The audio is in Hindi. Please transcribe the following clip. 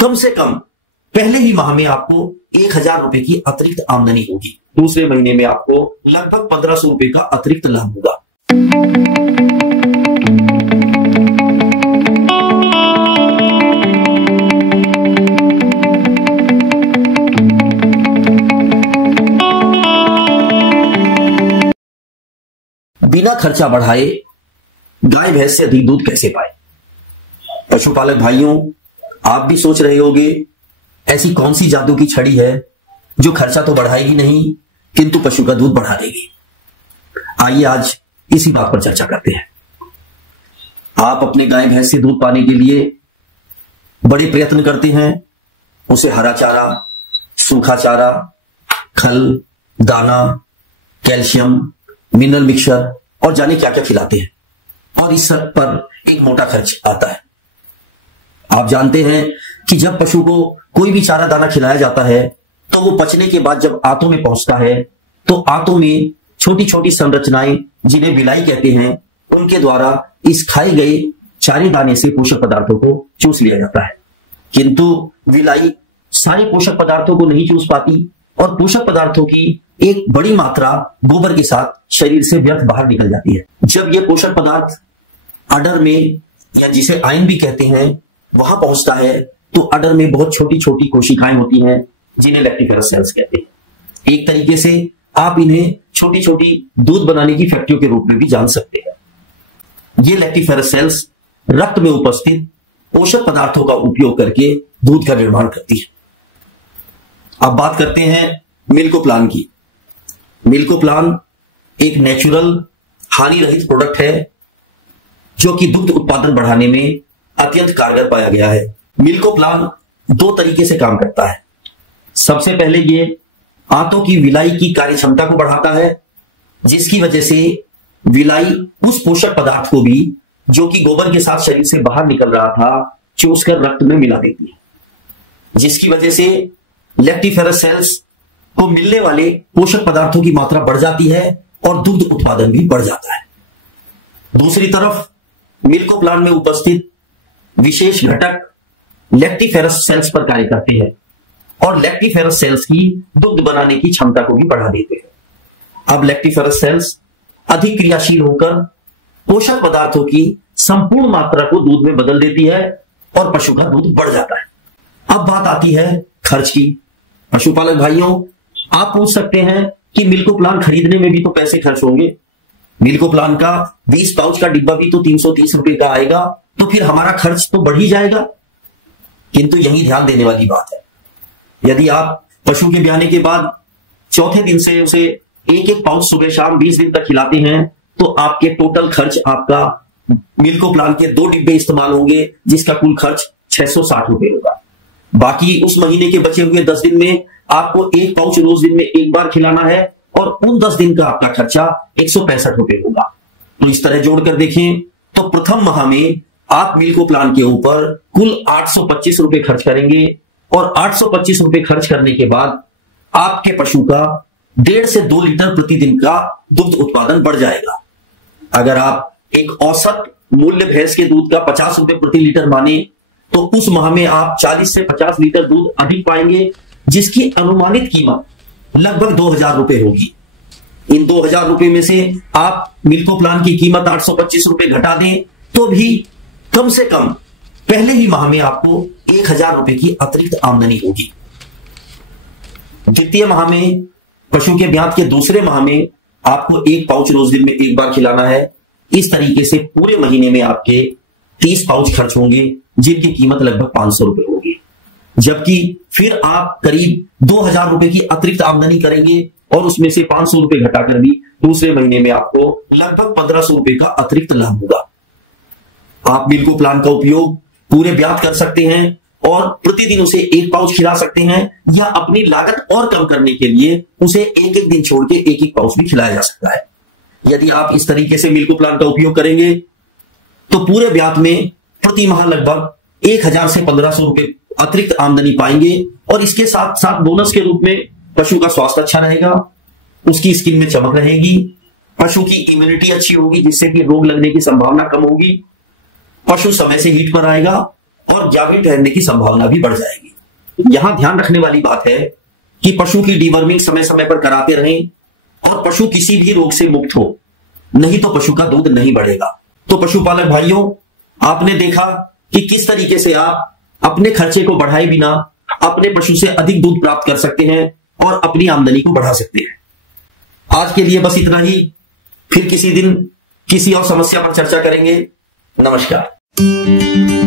कम से कम पहले ही माह में आपको 1,000 रुपए की अतिरिक्त आमदनी होगी। दूसरे महीने में आपको लगभग 1,500 रुपए का अतिरिक्त लाभ होगा। बिना खर्चा बढ़ाए गाय भैंस से अधिक दूध कैसे पाए? पशुपालक भाइयों, आप भी सोच रहे होंगे ऐसी कौन सी जादू की छड़ी है जो खर्चा तो बढ़ाएगी नहीं किंतु पशु का दूध बढ़ा देगी। आइए आज इसी बात पर चर्चा करते हैं। आप अपने गाय भैंस से दूध पाने के लिए बड़े प्रयत्न करते हैं, उसे हरा चारा, सूखा चारा, खल, दाना, कैल्शियम, मिनरल मिक्सचर और जाने क्या क्या खिलाते हैं, और इस सब पर एक मोटा खर्च आता है। आप जानते हैं कि जब पशु को कोई भी चारा दाना खिलाया जाता है तो वो पचने के बाद जब आंतों में पहुंचता है तो आंतों में छोटी छोटी संरचनाएं, जिन्हें विलाई कहते हैं, उनके द्वारा इस खाए गए चारे दाने से पोषक पदार्थों को चूस लिया जाता है। किंतु विलाई सारे पोषक पदार्थों को नहीं चूस पाती और पोषक पदार्थों की एक बड़ी मात्रा गोबर के साथ शरीर से व्यर्थ बाहर निकल जाती है। जब ये पोषक पदार्थ अडर में, या जिसे आयन भी कहते हैं, वहां पहुंचता है तो अडर में बहुत छोटी छोटी कोशिकाएं होती हैं जिन्हें लैक्टिफेरस सेल्स कहते हैं। एक तरीके से आप इन्हें छोटी छोटी दूध बनाने की फैक्ट्रियों के रूप में भी जान सकते हैं। ये लैक्टिफेरस सेल्स रक्त में उपस्थित पोषक पदार्थों का उपयोग करके दूध का निर्माण करती है। अब बात करते हैं मिल्कोप्लान की। मिल्कोप्लान एक नेचुरल हानि रहित प्रोडक्ट है जो कि दुग्ध उत्पादन बढ़ाने में अत्यंत कारगर पाया गया है। मिल्कोप्लान दो तरीके से काम करता है। सबसे पहले ये आंतों की विलाई की कार्यक्षमता को बढ़ाता है, जिसकी वजह से विलाई उस पोषक पदार्थ को भी जो कि गोबर के साथ शरीर से बाहर निकल रहा था चूसकर रक्त में मिला देती है, जिसकी वजह से लैक्टिफेरस सेल्स को मिलने वाले पोषक पदार्थों की मात्रा बढ़ जाती है और दुग्ध उत्पादन भी बढ़ जाता है। दूसरी तरफ मिल्कोप्लान में उपस्थित विशेष घटक लैक्टिफेरस सेल्स पर कार्य करते हैं और लैक्टिफेरस सेल्स की दुग्ध बनाने की क्षमता को भी बढ़ा देते हैं। अब लैक्टिफेरस सेल्स अधिक क्रियाशील होकर पोषक पदार्थों की संपूर्ण मात्रा को दूध में बदल देती है और पशु का दूध बढ़ जाता है। अब बात आती है खर्च की। पशुपालक भाइयों, आप पूछ सकते हैं कि मिल्कोप्लान खरीदने में भी तो पैसे खर्च होंगे। मिल्कोप्लान का 20 पाउच का डिब्बा भी तो 330 रुपए का आएगा, तो फिर हमारा खर्च तो बढ़ ही जाएगा। किंतु यही ध्यान देने वाली बात है, यदि आप पशु के ब्याने के बाद चौथे दिन से उसे एक एक पाउच सुबह शाम 20 दिन तक खिलाते हैं तो आपके टोटल खर्च, आपका मिल्कोप्लान के 2 डिब्बे इस्तेमाल होंगे जिसका कुल खर्च 660 रुपए होगा। बाकी उस महीने के बचे हुए 10 दिन में आपको एक पाउच रोज दिन में एक बार खिलाना है और उन 10 दिन का आपका खर्चा 165 रुपए होगा। तो इस तरह जोड़कर देखें तो प्रथम माह में आप मिल्कोप्लान के ऊपर कुल 825 रुपए खर्च करेंगे और 825 रुपए खर्च करने के बाद आपके पशु का 1.5 से 2 लीटर प्रतिदिन का दुग्ध उत्पादन बढ़ जाएगा। अगर आप एक औसत मूल्य भैंस के दूध का 50 रुपए प्रति लीटर माने तो उस माह में आप 40 से 50 लीटर दूध अधिक पाएंगे, जिसकी अनुमानित कीमत लगभग 2,000 रुपए होगी। इन 2,000 रुपए में से आप मिल्कोप्लान की कीमत 825 रुपए घटा दें तो भी कम से कम पहले ही माह में आपको 1,000 रुपए की अतिरिक्त आमदनी होगी। द्वितीय माह में, पशु के ब्यात के दूसरे माह में आपको एक पाउच रोज दिन में एक बार खिलाना है। इस तरीके से पूरे महीने में आपके 30 पाउच खर्च होंगे जिनकी कीमत लगभग 500 रुपए होगी। जबकि फिर आप करीब 2,000 रुपए की अतिरिक्त आमदनी करेंगे और उसमें से 500 रुपए घटाकर भी दूसरे महीने में आपको लगभग 1,500 रुपए का अतिरिक्त लाभ होगा। आप मिल्कोप्लान का उपयोग पूरे ब्यात कर सकते हैं और प्रतिदिन उसे एक पाउच खिला सकते हैं, या अपनी लागत और कम करने के लिए उसे एक एक दिन छोड़ के एक एक पाउच भी खिलाया जा सकता है। यदि आप इस तरीके से मिल्कोप्लान का उपयोग करेंगे तो पूरे ब्यात में प्रति माह लगभग 1,000 से 1,500 रुपए अतिरिक्त आमदनी पाएंगे और इसके साथ साथ बोनस के रूप में पशु का स्वास्थ्य अच्छा रहेगा, उसकी स्किन में चमक रहेगी, पशु की इम्यूनिटी अच्छी होगी जिससे कि रोग लगने की संभावना कम होगी, पशु समय से हीट पर आएगा और जागृत रहने की संभावना भी बढ़ जाएगी। यहां ध्यान रखने वाली बात है कि पशु की डीवर्मिंग समय समय पर कराते रहें और पशु किसी भी रोग से मुक्त हो, नहीं तो पशु का दूध नहीं बढ़ेगा। तो पशुपालक भाइयों, आपने देखा कि किस तरीके से आप अपने खर्चे को बढ़ाए बिना अपने पशु से अधिक दूध प्राप्त कर सकते हैं और अपनी आमदनी को बढ़ा सकते हैं। आज के लिए बस इतना ही, फिर किसी दिन किसी और समस्या पर चर्चा करेंगे। नमस्कार।